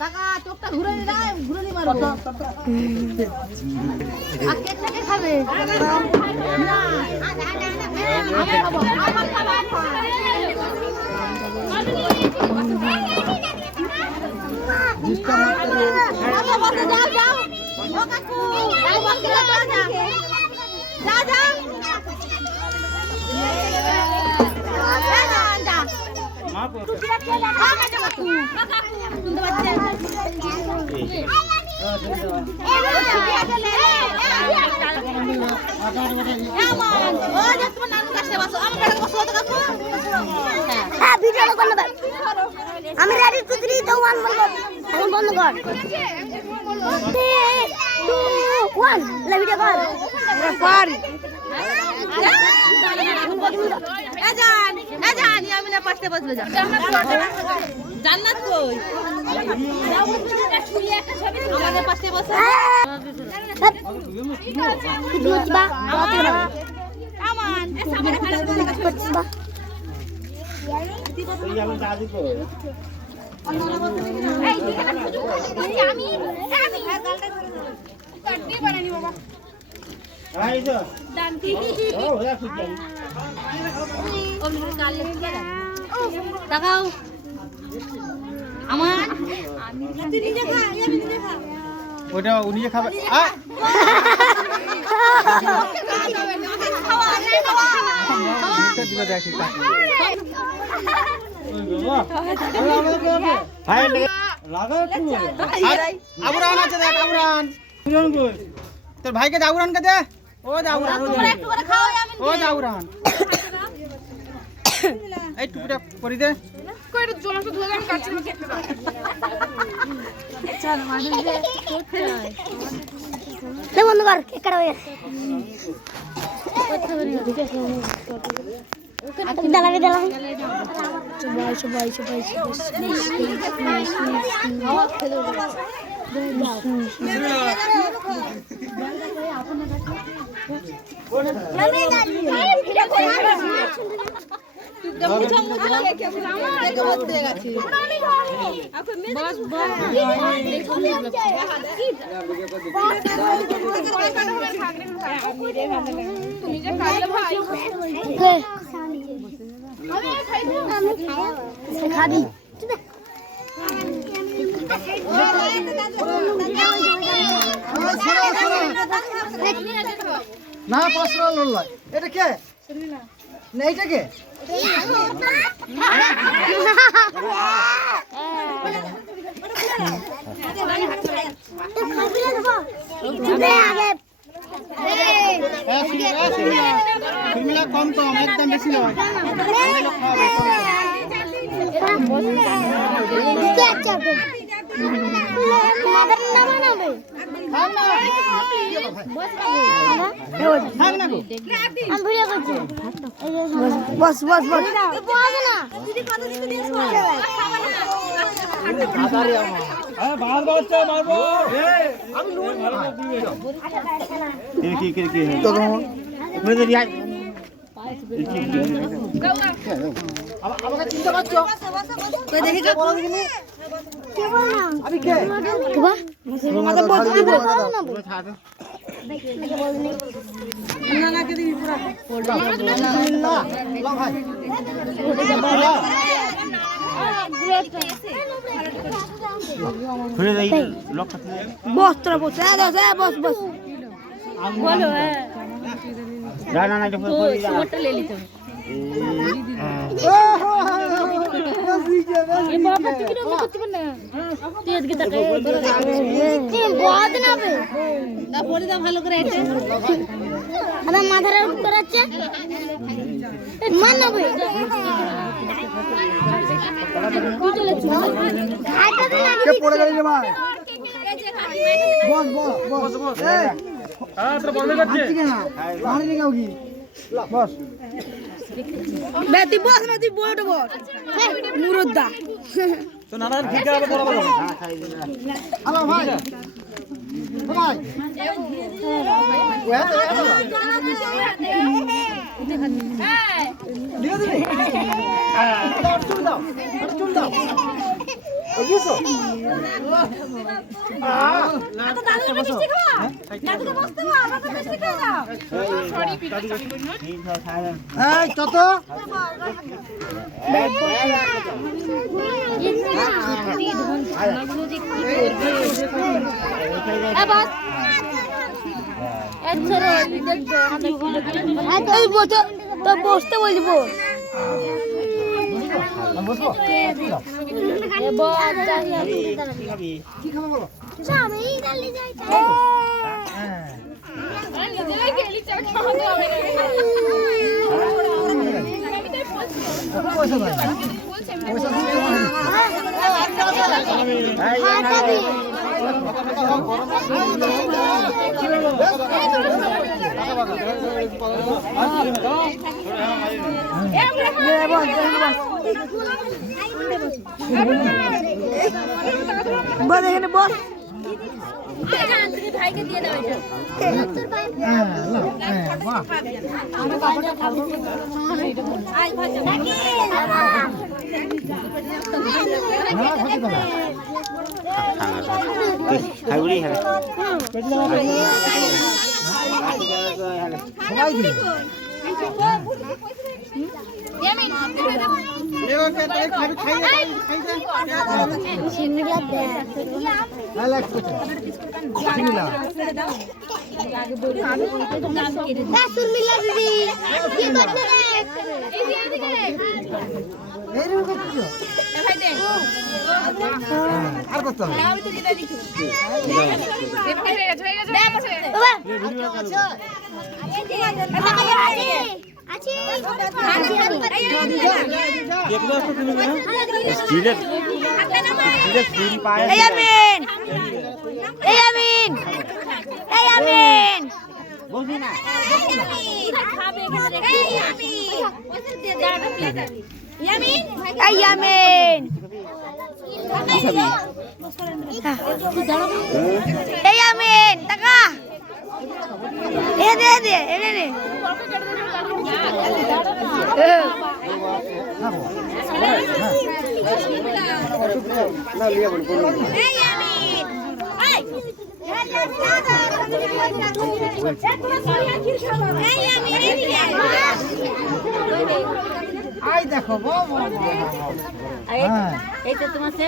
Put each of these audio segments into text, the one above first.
টাকা চোখটা ঘুরে নি না ঘুরে নি মারো আর কেকটাকে খাবে না আমি খাবো আমার খাবো जिसका मतलब যাও যাও ও কাকু যাও বলকে যাও যাও যাও আমি রেডি 2 3 2 1 বলবো এখন বন্ধ কর 3 2 1 লে ভিডিও কর রেফারি এজান আমি না পাশে বসবে যা জান্নাত কই আমাদের পাশে বসে বুঝবা আমান সামনে খারাপ বুঝবা এই দিকে সুযোগ দিচ্ছি আমি কাটতে বানানি বাবা आइजो দান্তি ओ होया खुद ওমনি কালে তাকাও আমার তুই নিজে খা আমি নিজে খা ওটা উনি যে খাবে আ খাওয়া মুখটা দিবা দেখি কাকি হাই লাগা তুমি আবুরান আছে দেখ আবুরান শুনুন কই তোর ভাইকে দাউরান কে দে ও দাউরান তোমরা একটু করে খাও আমি ও দাউরান এই টুকুটা পরি দে কই একটু জল তো ধুয়ে আমি কাটছি না কেটে দাও চল মানুষ যে করতে হয় লে বন্ধ কর কেকড়া হয়ে দালাবি দালাবি সবাই খাওয়া খেলো খাবি না পাসরা লল্লা এটা কে না এটা কে ফিরমিলা কম কম একদম বেশি নয় বস বস বস চিন্তা করছো আমি কে বস তোরা বস বস বস বলো না না না সুমরটা ले ली तुम ये बाबा तुम किधर कुछ बना तेज की तक বহুত না বে তা পড়ে দাও ভালো করে এটা আমার মাথার উপর আছে মান না বে কে পড়ে গেলি রে ভাই বস বস বস বস হ্যাঁ তোরা বলবে করছে ঠিক না পানি নিয়ে গাও কি বস বেতি বস না তুই বড় বস মুরুদ্দা তো নানার ফিকা হবে বড় বড় হ্যালো ভাই ভাই লিখে দিবি চুল দাও চুল দাও বুঝছো এই কত বসতে বলবো বসবো কি খাবো বলো পয়সা ভাই পয়সা বস এখানে বস ভাইকে দিয়ে দাও আর কত আই দেখো এইটা তোমার সে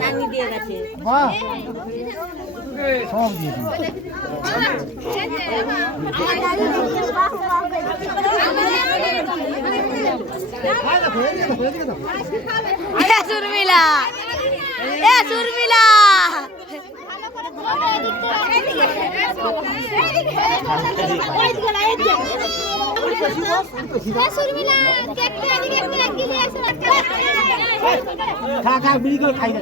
নানি দিয়ে গেছে বাহ সব দিয়ে দিন সুরমিলা সুরমিলা খা বিড়ি করে খাই না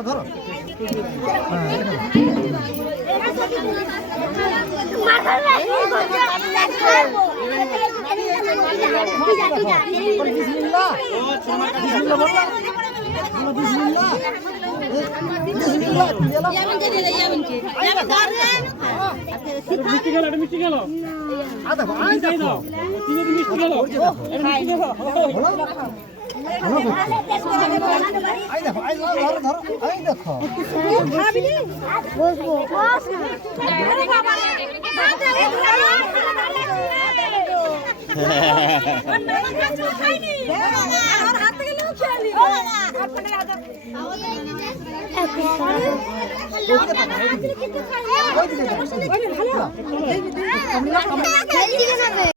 ধরো মিষ্টি গেল আই দেখো আই ধরো ধরো আই দেখো ওইদিকে যাও।